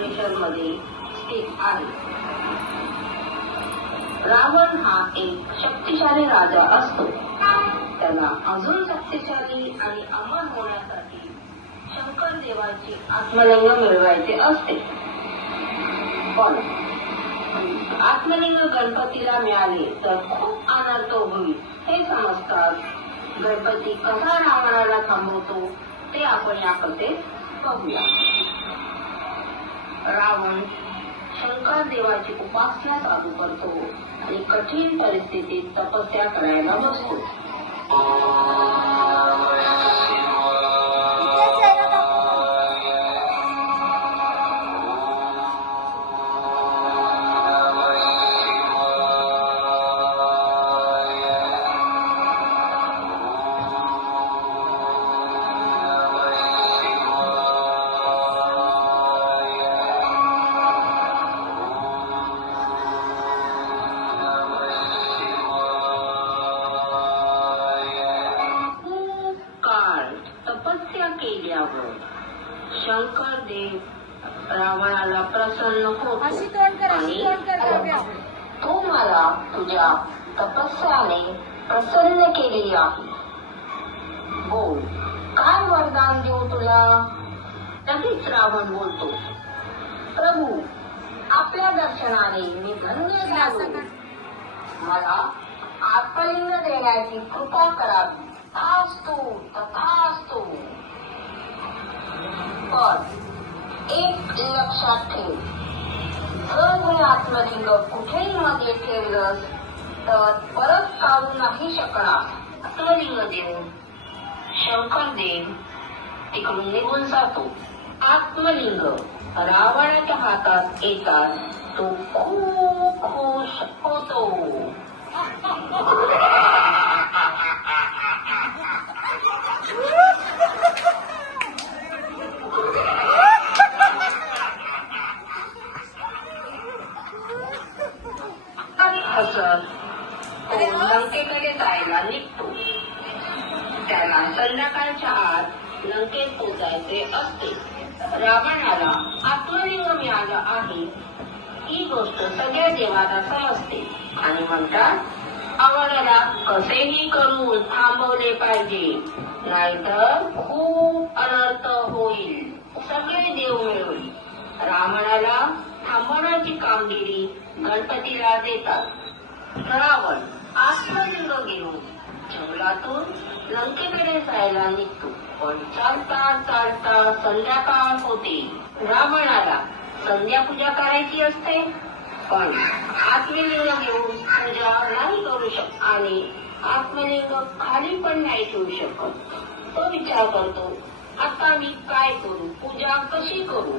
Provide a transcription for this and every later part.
महाबळेश्वरमध्ये स्थित आहे. रावण हा एक शक्तिशाली राजा असतो. त्याला अजून शक्तिशाली आणि अमर होण्यासाठी शंकर देवाची आत्मलिंग मिळवायचे असते. पण आत्मलिंग गणपतीला मिळाले तर खूप अनर्थ होईल हे समजतात गणपती कसा रावणाला थांबवतो ते आपण या कथेत पाहूया. रावण शंकर देवाची उपासना चालू करतो आणि कठीण परिस्थितीत तपस्या करायला बसतो. शंकर देव रावणाला प्रसन्न होतो आणि तू मला तुझ्या तपस्याने प्रसन्न केली आहे. बोल, काय वरदान देऊ तुला? लगेच रावण बोलतो, प्रभू, आपल्या दर्शनाने मी धन्य झालो. मला आत्मलिंग देण्याची कृपा करावी. तथास्तु, तथास्तु. पण एक लक्षात ठेव, जर हे आत्मलिंग कुठेही मध्ये ठेवलंस तर परत काढू नाही शकणार. आत्मलिंग देऊन शंकर देव तिकडून निघून जातो. आत्मलिंग रावणाच्या हातात येतात तो खूप खुश होतो. हसत तो लंकेकडे जायला निघतो. त्याला संध्याकाळच्या आत लंकेत पोचायचे असते. रावणाला आत्मलिंग मिळालं आहे ही गोष्ट सगळ्या देवांना समजते आणि म्हणतात, रावणाला कसेही करून थांबवले पाहिजे, नाहीतर खूप अनर्थ होईल. सगळे देव मिळून रावणाला थांबवण्याची कामगिरी गणपतीला देतात. रावण आत्मलिंग घेऊन जंगलातून लंकेकडे जायला निघतो. पण चालता चालता संध्याकाळ होते. रावणाला संध्यापूजा करायची असते, पण आत्मलिंग घेऊन पूजा नाही करू शकत आणि आत्मलिंग खाली पण नाही ठेवू शकत. तो विचार करतो, आता मी काय करू, पूजा कशी करू?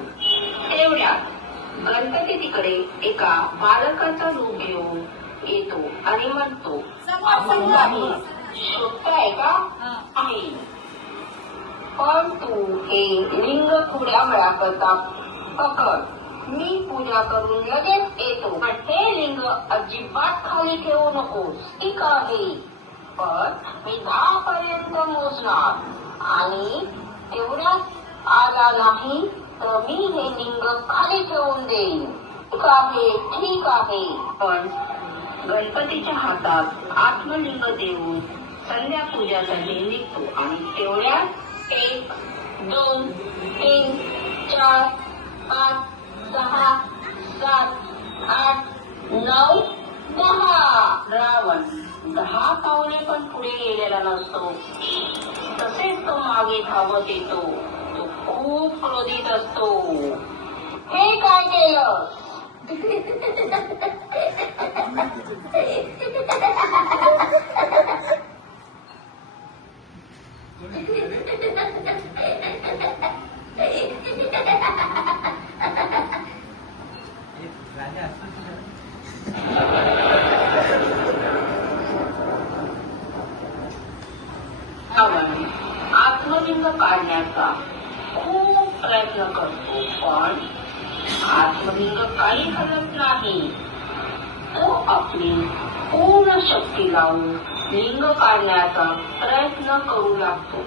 तेवढ्यात गणपती तिकडे एका बालकाचा रूप घेऊन येतो आणि म्हणतो, आपण काही शोधताय का? आहे, पण तू हे लिंग थोड्या वेळाकरता पकड, मी पूजा करून लगेच येतो. पण हे लिंग अजिबात खाली ठेवू नकोस, ठीक आहे? पण मी 10 पर्यंत मोजणार आणि तेवढ्यात आला नाही तर मी हे लिंग खाली ठेवून देईन. ठीक आहे, ठीक आहे. पण गणपतीच्या हातात आत्मलिंग देऊन संध्या पूजासाठी निघतो आणि तेवढ्यात 1, 2, 3, 4, 5, 6, 7, 8, 9, 10. रावण 10 पावले पण पुढे गेलेला नसतो. तसेच तो मागे धावत येतो. तो खूप क्रोधित असतो. हे काय केलं? रावण आत्मलिंग काढण्याचा खूप प्रयत्न करतो, पण आत्मलिंग काही हलत नाही. तो आपली पूर्ण शक्ती लावून लिंग काढण्याचा प्रयत्न करू लागतो,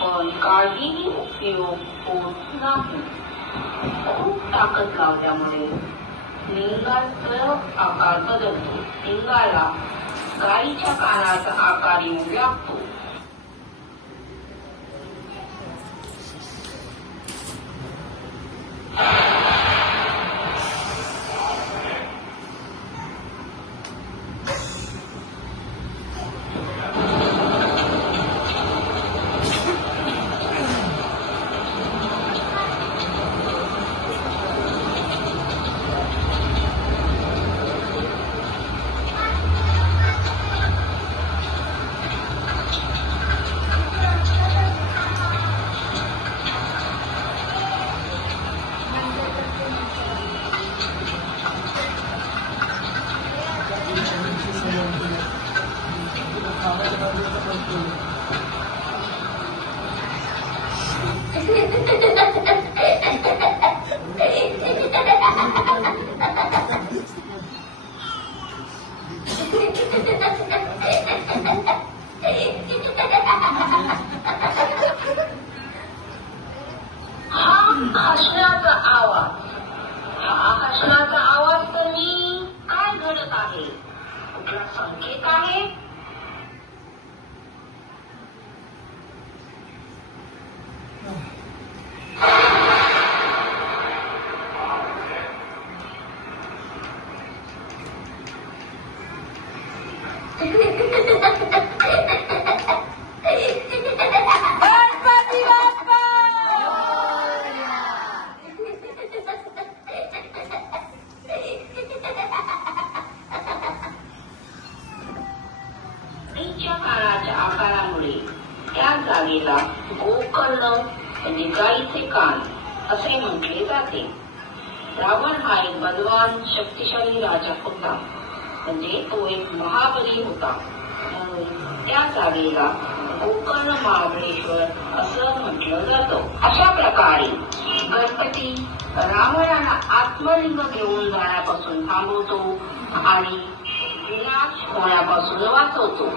पण काहीही उपयोग होत नाही. खूप ताकद लावल्यामुळे लिंगाचा आकार बदलतो. लिंगाला गायीच्या कानाचा आकार येऊ लागतो. हसण्याचा आवाज. हा हसण्याचा आवाज तर मी काय घडत आहे, कुठला संकेत आहे? गणपती बाप्पा गायीच्या कानाच्या आकारामुळे त्या जागेला गोकर्ण म्हणजे गायीचे कान असे म्हटले जाते. रावण हा एक बलवान शक्तिशाली राजा होता, म्हणजे तो एक महाबली होता, म्हणून त्या जागेला गोकर्ण महाबळेश्वर असं म्हटलं जातं. अशा प्रकारे गणपती रावणाला आत्मलिंग घेऊन जाण्यापासून थांबवतो आणि विनाश होण्यापासून वाचवतो.